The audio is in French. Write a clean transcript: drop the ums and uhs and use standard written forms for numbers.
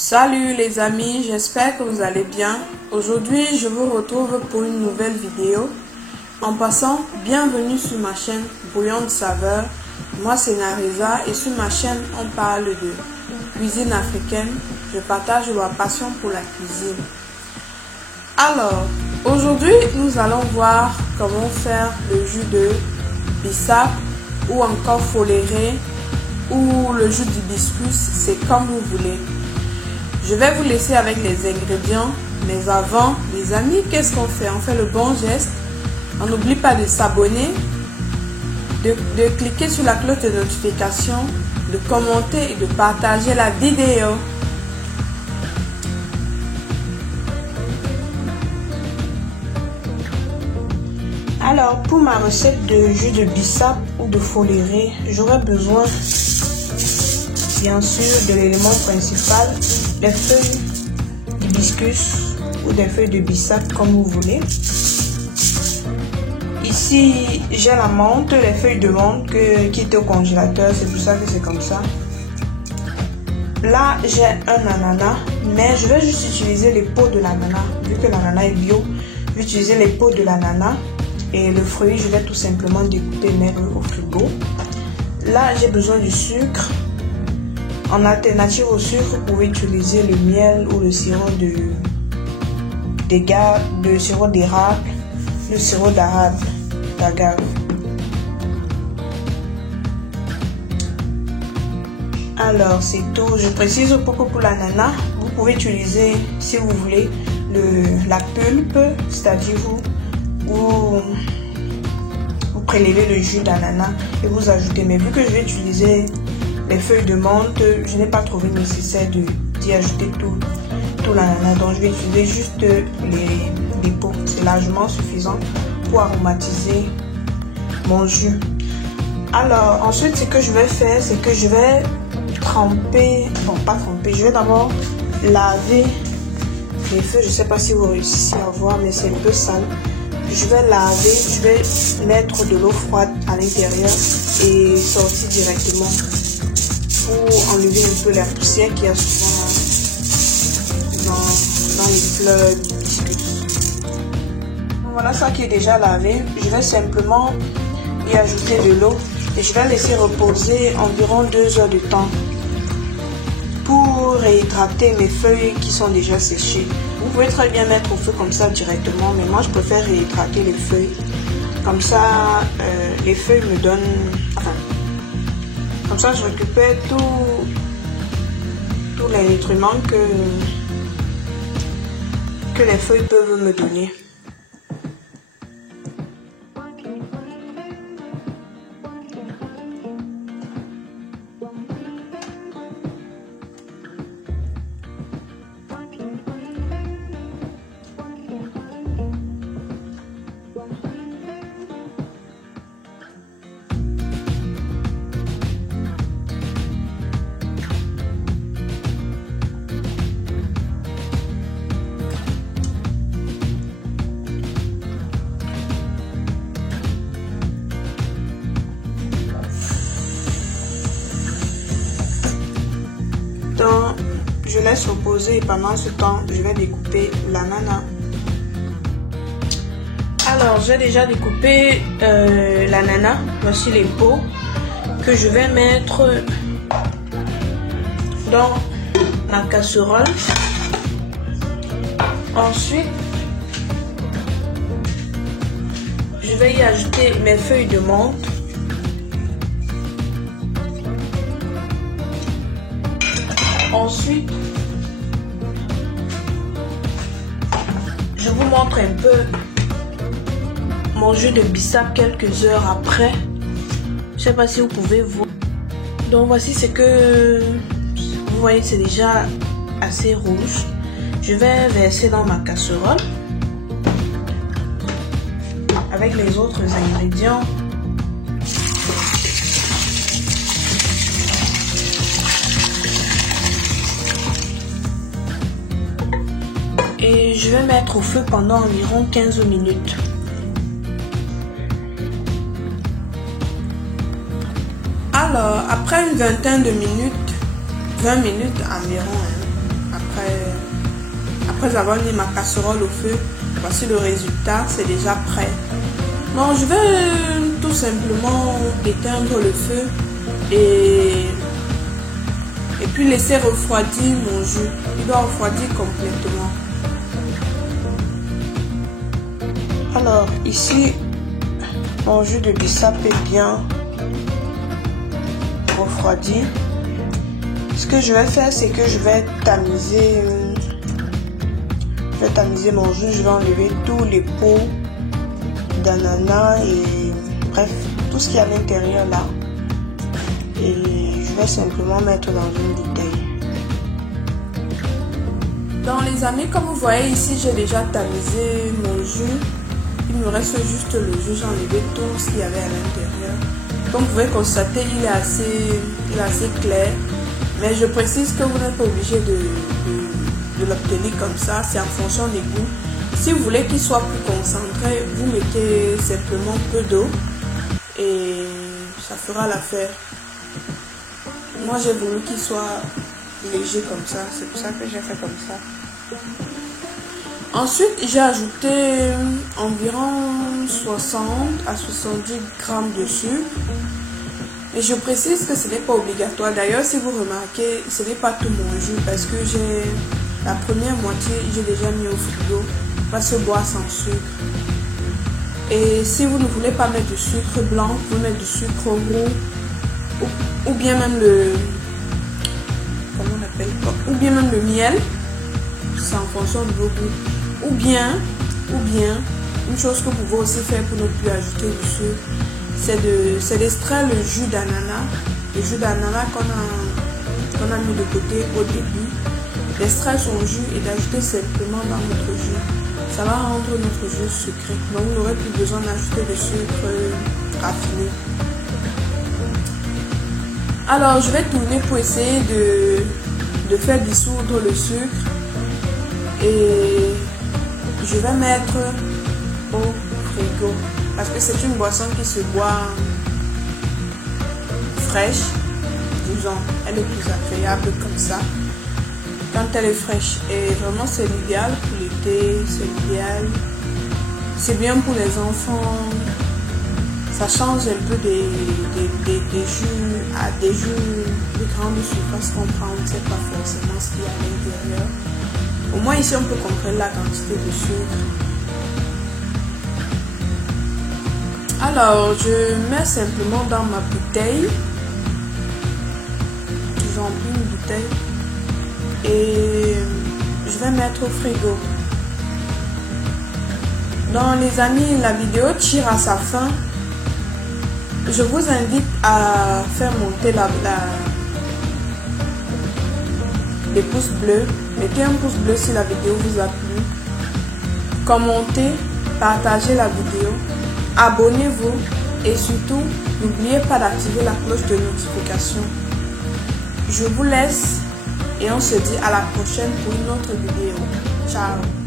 Salut les amis, j'espère que vous allez bien. Aujourd'hui, je vous retrouve pour une nouvelle vidéo. En passant, bienvenue sur ma chaîne Bouillon de saveur. Moi c'est Nareza et sur ma chaîne on parle de cuisine africaine. Je partage ma passion pour la cuisine. Alors, aujourd'hui nous allons voir comment faire le jus de bissap ou encore foléré ou le jus d'hibiscus, c'est comme vous voulez. Je vais vous laisser avec les ingrédients, mais avant, les amis, qu'est-ce qu'on fait? On fait le bon geste. On n'oublie pas de s'abonner, de cliquer sur la cloche de notification, de commenter et de partager la vidéo. Alors, pour ma recette de jus de bissap ou de foléré, j'aurai besoin, bien sûr, de l'élément principal, des feuilles d'hibiscus ou des feuilles de bissap comme vous voulez. Ici j'ai la menthe, les feuilles de menthe qui étaient au congélateur, c'est pour ça que c'est comme ça. Là j'ai un ananas, mais je vais juste utiliser les peaux de l'ananas. Vu que l'ananas est bio, je vais utiliser les peaux de l'ananas. Et le fruit, je vais tout simplement découper, mettre au frigo. Là j'ai besoin du sucre. En alternative au sucre, vous pouvez utiliser le miel ou le sirop sirop d'érable, le sirop d'agave. Alors c'est tout. Je précise pour l'ananas, vous pouvez utiliser, si vous voulez, la pulpe, c'est-à-dire vous prélevez le jus d'ananas et vous ajoutez. Mais vu que je vais utiliser les feuilles de menthe, je n'ai pas trouvé nécessaire d'y ajouter tout l'ananas, donc je vais utiliser juste les peaux. C'est largement suffisant pour aromatiser mon jus. Alors ensuite, ce que je vais faire, c'est que je vais je vais d'abord laver les feuilles. Je sais pas si vous réussissez à voir, mais c'est un peu sale. Je vais laver, je vais mettre de l'eau froide à l'intérieur et sortir directement pour enlever un peu la poussière qu'il y a souvent dans les fleurs d'hibiscus. Voilà ça qui est déjà lavé. Je vais simplement y ajouter de l'eau et je vais laisser reposer environ 2 heures de temps pour réhydrater mes feuilles qui sont déjà séchées. Vous pouvez très bien mettre au feu comme ça directement, mais moi je préfère réhydrater les feuilles. Comme ça, les feuilles me donnent... comme ça je récupère tous les nutriments que les feuilles peuvent me donner. Donc, je laisse reposer et pendant ce temps, je vais découper l'ananas. Alors, j'ai déjà découpé l'ananas. Voici les peaux que je vais mettre dans ma casserole. Ensuite, je vais y ajouter mes feuilles de menthe. Ensuite, je vous montre un peu mon jus de bissap quelques heures après. Je sais pas si vous pouvez voir. Donc voici ce que vous voyez, c'est déjà assez rouge. Je vais verser dans ma casserole avec les autres ingrédients. Et je vais mettre au feu pendant environ 15 minutes. Alors, après une vingtaine de minutes, 20 minutes environ, après avoir mis ma casserole au feu. Voici le résultat, c'est déjà prêt. Bon, je vais tout simplement éteindre le feu et puis laisser refroidir mon jus. Il doit refroidir complètement. Alors ici, mon jus de bissap est bien refroidi. Ce que je vais faire, c'est que je vais tamiser mon jus. Je vais enlever tous les pots d'ananas et bref, tout ce qui est à l'intérieur là. Et je vais simplement mettre dans une bouteille. Dans les amis, comme vous voyez ici, j'ai déjà tamisé mon jus. Il me reste juste le jus, j'ai enlevé tout ce qu'il y avait à l'intérieur. Comme vous pouvez constater, il est assez clair. Mais je précise que vous n'êtes pas obligé de l'obtenir comme ça, c'est en fonction des goûts. Si vous voulez qu'il soit plus concentré, vous mettez simplement peu d'eau et ça fera l'affaire. Moi j'ai voulu qu'il soit léger comme ça, c'est pour ça que j'ai fait comme ça. Ensuite, j'ai ajouté environ 60 à 70 grammes de sucre. Et je précise que ce n'est pas obligatoire. D'ailleurs, si vous remarquez, ce n'est pas tout mon jus parce que j'ai la première moitié, j'ai déjà mis au frigo. Va se boire sans sucre. Et si vous ne voulez pas mettre du sucre blanc, vous pouvez mettre du sucre roux ou bien même le... Comment on appelle ça? Ou bien même le miel. C'est en fonction de vos goûts. Ou bien, une chose que vous pouvez aussi faire pour ne plus ajouter du sucre, c'est d'extraire le jus d'ananas. Le jus d'ananas qu'on a mis de côté au début. D'extraire son jus et d'ajouter simplement dans notre jus. Ça va rendre notre jus sucré. Donc vous n'aurez plus besoin d'ajouter de sucre raffiné. Alors je vais tourner pour essayer de faire dissoudre le sucre. Et je vais mettre au frigo parce que c'est une boisson qui se boit fraîche, disons, elle est plus agréable comme ça quand elle est fraîche. Et vraiment c'est l'idéal pour l'été, c'est l'idéal, c'est bien pour les enfants, ça change un peu des jus à des jus de grande surface qu'on prend, on ne sait pas forcément ce qu'il y a à l'intérieur. Au moins ici on peut comprendre la quantité de sucre. Alors je mets simplement dans ma bouteille. Je remplis une bouteille et je vais mettre au frigo. Donc les amis, la vidéo tire à sa fin. Je vous invite à faire monter les pouces bleus. Mettez un pouce bleu si la vidéo vous a plu. Commentez, partagez la vidéo. Abonnez-vous et surtout, n'oubliez pas d'activer la cloche de notification. Je vous laisse et on se dit à la prochaine pour une autre vidéo. Ciao!